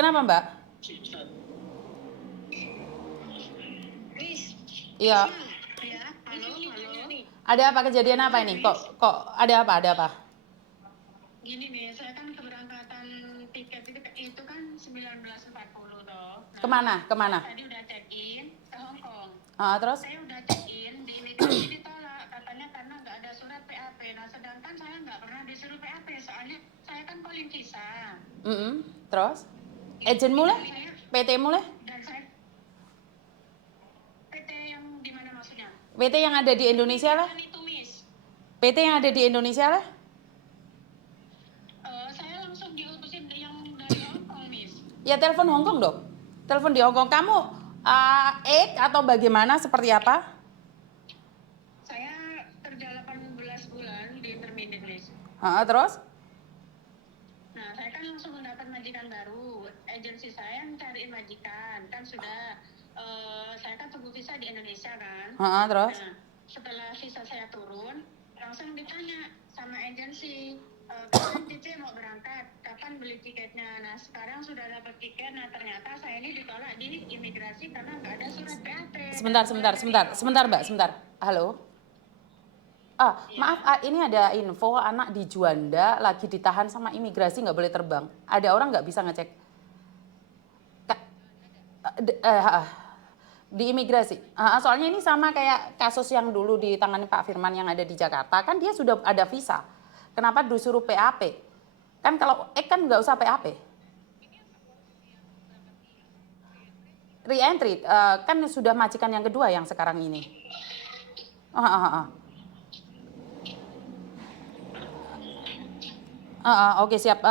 Kenapa Mbak? Iya. Ya, halo. Ada apa, kejadian apa ini? Kok ada apa? Ada apa? Gini nih, saya kan keberangkatan tiket itu kan 19.40 toh. Nah, Kemana? tadi udah check-in ke Hong Kong. Terus? Saya udah check-in di imigrasi ditolak katanya karena nggak ada surat PAP. Nah, sedangkan saya nggak pernah disuruh PAP soalnya saya kan calling visa. Terus? Agent mulai? PT mulai? Dan saya PT yang di mana maksudnya? PT yang ada di Indonesia lah? Itu, Miss. PT yang ada di Indonesia lah? Saya langsung diutusin yang dari Hong Kong, Miss. Ya telepon Hong Kong dong. Telepon di Hong Kong. Kamu atau bagaimana, seperti apa? Saya kerja 18 bulan di intermediate, Miss. Terus? Nah, saya kan langsung mendapat majikan baru. Agensi saya yang cariin majikan. Kan sudah, saya kan tunggu visa di Indonesia kan. Terus? Nah, setelah visa saya turun, langsung ditanya sama agensi, kapan Cici mau berangkat, kapan beli tiketnya. Nah, sekarang sudah dapat tiket. Nah, ternyata saya ini ditolak di imigrasi karena nggak ada surat PAP. Sebentar Mbak, sebentar. Halo? Maaf, ini ada info anak di Juanda lagi ditahan sama imigrasi, nggak boleh terbang. Ada orang nggak bisa ngecek? Di imigrasi. Soalnya ini sama kayak kasus yang dulu ditangani Pak Firman yang ada di Jakarta, kan dia sudah ada visa. Kenapa disuruh PAP? Kan kalau kan nggak usah PAP. Re-entry, kan sudah majikan yang kedua yang sekarang ini. Oke, siap.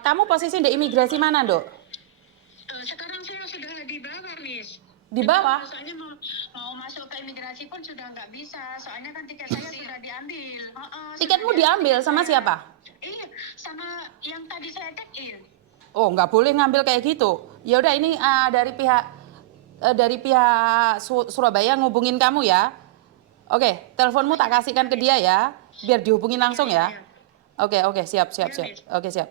Kamu posisi di imigrasi mana, Dok? Sekarang saya sudah di bawah, Miss. Di bawah? Soalnya mau masuk ke imigrasi pun sudah nggak bisa. Soalnya kan tiket saya sudah diambil. Tiketmu diambil sama siapa? Iya, sama yang tadi saya check-in. Oh, nggak boleh ngambil kayak gitu. Ya udah, ini dari pihak Surabaya ngubungin kamu ya. Oke, teleponmu tak kasihkan ke dia ya, biar dihubungin langsung ya. Oke, siap. Oke, siap.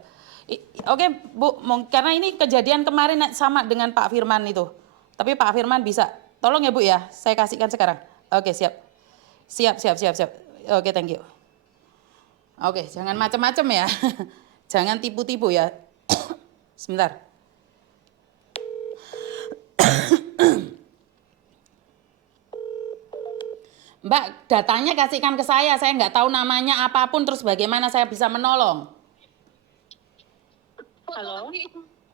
Oke, Bu, karena ini kejadian kemarin sama dengan Pak Firman itu. Tapi Pak Firman bisa. Tolong ya, Bu ya, saya kasihkan sekarang. Oke, siap. Siap. Oke, thank you. Oke, jangan macam-macam ya. Jangan tipu-tipu ya. Sebentar. Mbak, datanya kasihkan ke saya nggak tahu namanya apapun, terus bagaimana saya bisa menolong? Halo?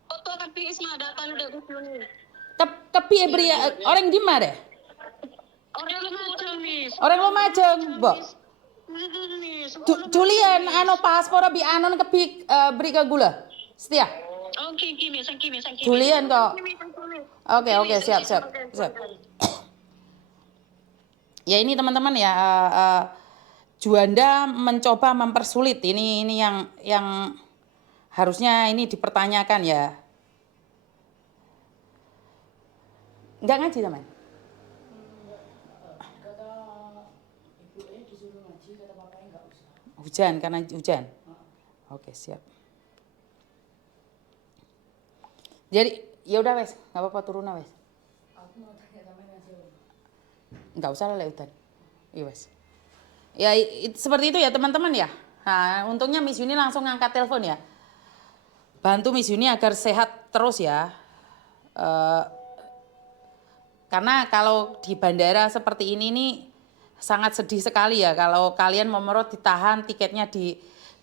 Foto tapi isma datang udah kumpulin. Kepi beri orang di mana? Orang Lumajang, Miss. Orang Lumajang, Mbak. Julian, paspor bi anon kepi beri ke gula. Setia. Oke, Miss. Julian kok. Oke, siap. Ya ini teman-teman ya, Juanda mencoba mempersulit, ini yang harusnya ini dipertanyakan ya. Enggak ngaji teman? Kata ibunya disuruh ngaji, kata bapaknya enggak usah. Hujan, karena hujan. Oke, siap. Jadi ya udah wes, nggak apa-apa, turun wes. Aku mau tanya sama ngaji. Nggak usah lah lewatan. Iya wes. Ya seperti itu ya teman-teman ya. Nah, untungnya Miss Yuni langsung ngangkat telepon ya. Bantu Miss Yuni agar sehat terus ya. Karena kalau di bandara seperti ini nih sangat sedih sekali ya kalau kalian Momorot ditahan, tiketnya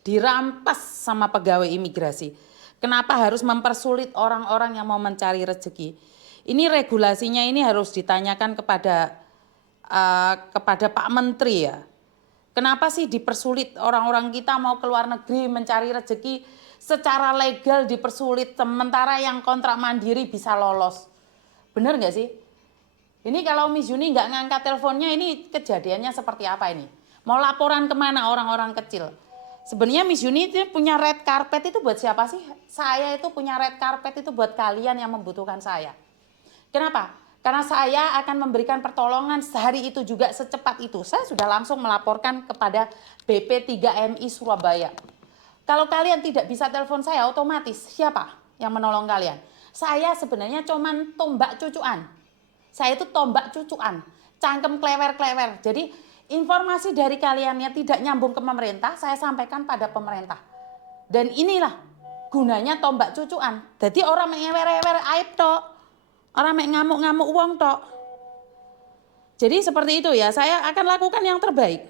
dirampas sama pegawai imigrasi. Kenapa harus mempersulit orang-orang yang mau mencari rezeki? Ini regulasinya ini harus ditanyakan kepada Pak Menteri ya. Kenapa sih dipersulit orang-orang kita mau keluar negeri mencari rezeki secara legal, dipersulit, sementara yang kontrak mandiri bisa lolos? Bener nggak sih? Ini kalau Miss Yuni nggak ngangkat teleponnya, ini kejadiannya seperti apa ini? Mau laporan kemana orang-orang kecil? Sebenarnya Miss Yuni itu punya red carpet itu buat siapa sih? Saya itu punya red carpet itu buat kalian yang membutuhkan saya. Kenapa? Karena saya akan memberikan pertolongan sehari itu juga secepat itu. Saya sudah langsung melaporkan kepada BP3MI Surabaya. Kalau kalian tidak bisa telepon saya, otomatis siapa yang menolong kalian? Saya sebenarnya cuman tombak cucuan. Saya itu tombak cucuan, cangkem klewer-klewer. Jadi informasi dari kalian yang tidak nyambung ke pemerintah, saya sampaikan pada pemerintah. Dan inilah gunanya tombak cucuan. Jadi orang mengewer-ewer aib tok. Orang ngamuk-ngamuk uang tok. Jadi seperti itu ya, saya akan lakukan yang terbaik.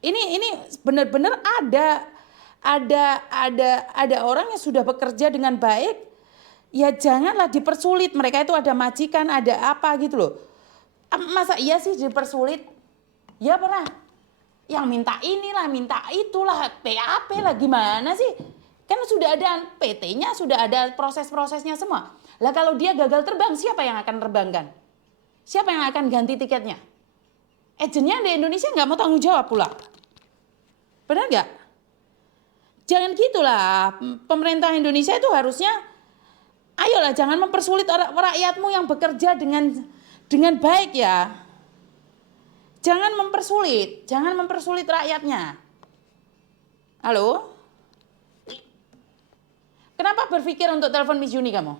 Ini benar-benar ada orang yang sudah bekerja dengan baik, ya janganlah dipersulit. Mereka itu ada majikan, ada apa gitu loh. Masa iya sih dipersulit? Ya pernah. Yang minta inilah, minta itulah, PAP lah, gimana sih? Kan sudah ada PT-nya, sudah ada proses-prosesnya semua. Lah kalau dia gagal terbang, siapa yang akan terbangkan? Siapa yang akan ganti tiketnya? Agennya di Indonesia nggak mau tanggung jawab pula. Benar nggak? Jangan gitulah. Pemerintah Indonesia itu harusnya, ayolah jangan mempersulit rakyatmu yang bekerja dengan baik ya. Jangan mempersulit rakyatnya. Halo? Kenapa berpikir untuk telepon Miss Yuni kamu?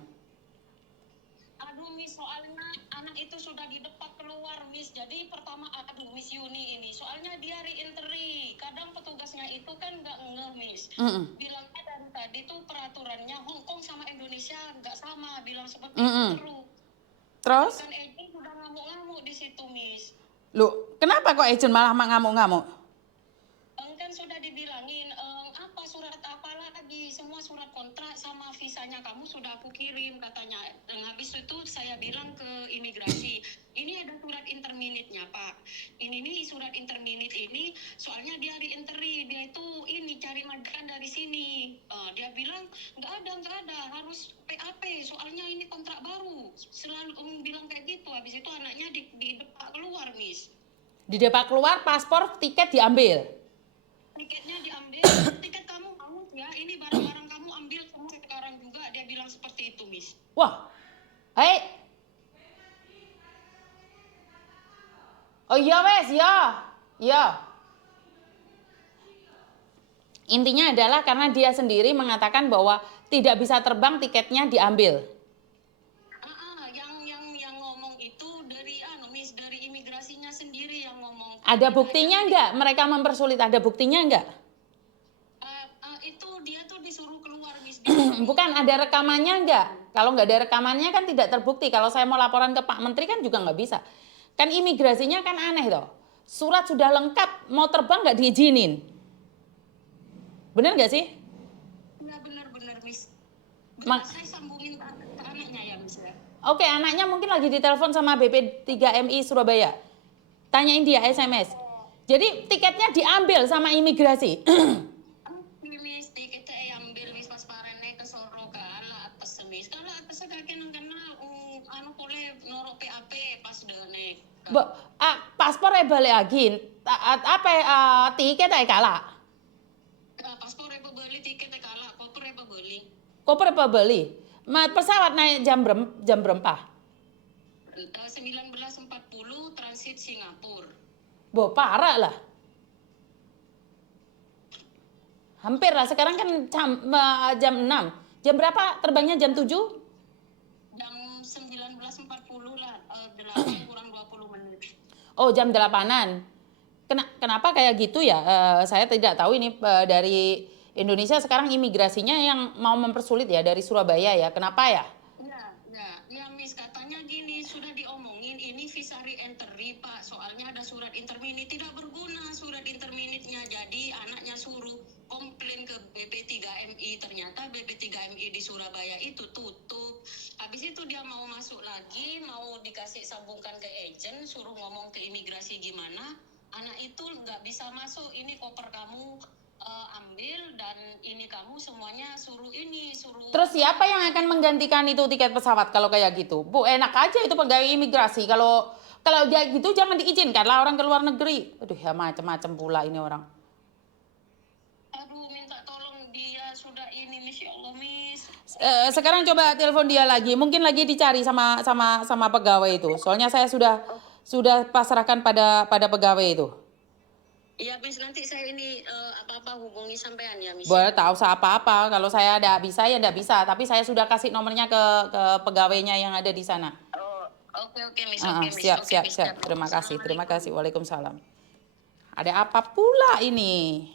Aduh Miss, soalnya anak itu sudah didepak keluar Miss. Jadi pertama, aduh Miss Yuni ini, soalnya dia re-entry. Kadang petugasnya itu kan nggak ngeh Miss. Bilangnya dari tadi tuh peraturannya Hong Kong sama Indonesia nggak sama, bilang seperti itu. Terus? Kan agent sudah ngamuk-ngamuk di situ Miss. Loh, kenapa kok agent malah ngamuk-ngamuk? Kan sudah dibilangin apa surat apa lagi, semua surat kontrak sama visanya kamu sudah aku kirim katanya. Dan habis itu saya bilang ke imigrasi, ini ada surat interminate-nya Pak. Ini nih surat interminate ini soalnya dia re-entry, dia itu ini cari magang dari sini. Dia bilang nggak ada, harus PAP soalnya ini kontrak baru. Selalu bilang kayak gitu. Habis itu anaknya didepak keluar Miss. Didepak keluar, paspor, tiket diambil. Tiketnya diambil, tiket kamu ya, ini barang-barang kamu ambil semua sekarang juga, dia bilang seperti itu Miss. Wah, hei. Oh iya wes, ya. Intinya adalah karena dia sendiri mengatakan bahwa tidak bisa terbang, tiketnya diambil. Yang ngomong itu dari Miss, dari imigrasinya sendiri yang ngomong. Ada buktinya enggak? Mereka mempersulit, ada buktinya enggak? Itu dia tuh disuruh keluar Miss. Bukan, ada rekamannya enggak? Kalau enggak ada rekamannya kan tidak terbukti. Kalau saya mau laporan ke Pak Menteri kan juga enggak bisa. Kan imigrasinya kan aneh toh. Surat sudah lengkap, mau terbang enggak diizinin. Benar enggak sih? Ya benar Miss. Saya sambungin ke anaknya ya Miss ya. Oke, anaknya mungkin lagi ditelepon sama BP3MI Surabaya. Tanyain dia SMS. Jadi tiketnya diambil sama imigrasi. Miss, tiketnya ambil Miss pas parene ke Soro kala atas Miss. Kala atas kakek kena boleh norok PAP pas dene. Paspor balik lagi. Tiket kalah. Paspor beli, tiket kalah, koper beli. Koper beli. Pesawat naik jam berapa? 19.40 transit Singapura. Parah lah. Hampir lah, sekarang kan jam 6. Jam berapa terbangnya, jam 7? Jam 19.40 lah, 8 kurang 20 menit. Oh, jam 8-an. Kenapa kayak gitu ya? Saya tidak tahu ini dari Indonesia sekarang imigrasinya yang mau mempersulit ya dari Surabaya ya. Kenapa ya? Ya Miss, katanya gini, sudah diomongin ini visa re-entry Pak, soalnya ada surat interminate, tidak berguna surat interminate-nya, jadi anaknya suruh komplain ke BP3MI, ternyata BP3MI di Surabaya itu tutup. Habis itu dia mau masuk lagi, mau dikasih sambungkan ke agent, suruh ngomong ke imigrasi gimana, anak itu nggak bisa masuk, ini koper kamu ambil dan ini kamu semuanya suruh. Terus siapa yang akan menggantikan itu tiket pesawat kalau kayak gitu? Bu, enak aja itu pegawai imigrasi. Kalau kayak gitu jangan diizinkan lah orang ke luar negeri. Aduh ya macam-macam pula ini orang. Aduh, minta tolong dia sudah ini Miss, ya Allah Miss. Sekarang coba telepon dia lagi. Mungkin lagi dicari sama pegawai itu. Soalnya saya sudah pasrahkan pada pegawai itu. Iya, Miss, nanti saya ini apa-apa hubungi sampean ya, Miss. Boleh, tak usah apa-apa. Kalau saya tidak bisa ya tidak bisa. Tapi saya sudah kasih nomornya ke pegawainya yang ada di sana. Oh, oke, Miss. Oke, Miss. Siap, Oke, siap, Miss. siap. Terima kasih, terima kasih. Assalamualaikum. Waalaikumsalam. Ada apa pula ini?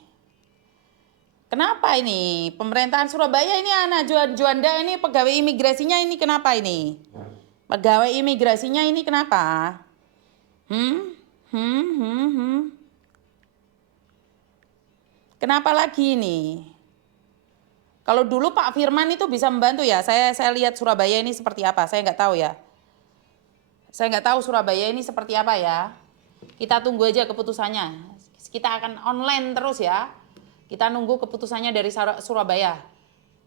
Kenapa ini? Pemerintahan Surabaya ini anak Juanda ini pegawai imigrasinya ini kenapa ini? Pegawai imigrasinya ini kenapa? Hmm? Kenapa lagi ini? Kalau dulu Pak Firman itu bisa membantu ya. Saya lihat Surabaya ini seperti apa. Saya nggak tahu ya. Saya nggak tahu Surabaya ini seperti apa ya. Kita tunggu aja keputusannya. Kita akan online terus ya. Kita nunggu keputusannya dari Surabaya.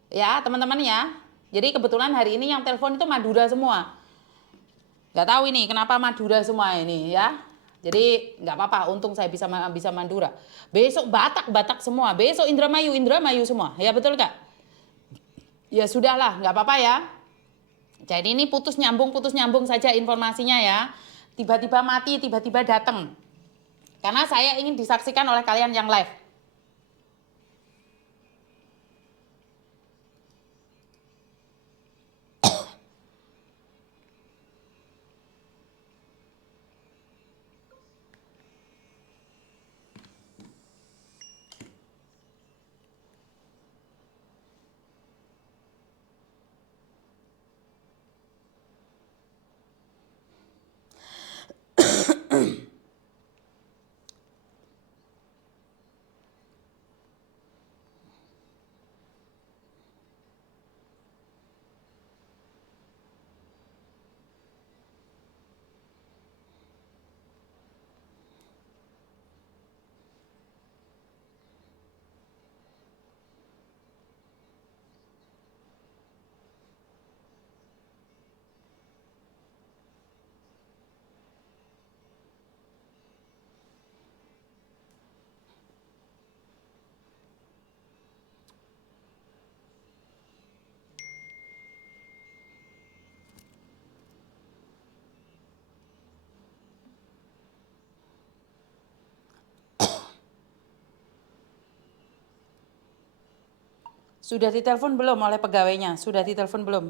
Ya teman-teman ya. Jadi kebetulan hari ini yang telepon itu Madura semua. Nggak tahu ini kenapa Madura semua ini ya. Jadi nggak apa-apa, untung saya bisa Madura. Besok Batak semua, besok Indramayu semua. Ya betul Kak? Ya sudahlah, nggak apa-apa ya. Jadi ini putus nyambung saja informasinya ya. Tiba-tiba mati, tiba-tiba datang. Karena saya ingin disaksikan oleh kalian yang live. Sudah ditelepon belum oleh pegawainya? Sudah ditelepon belum?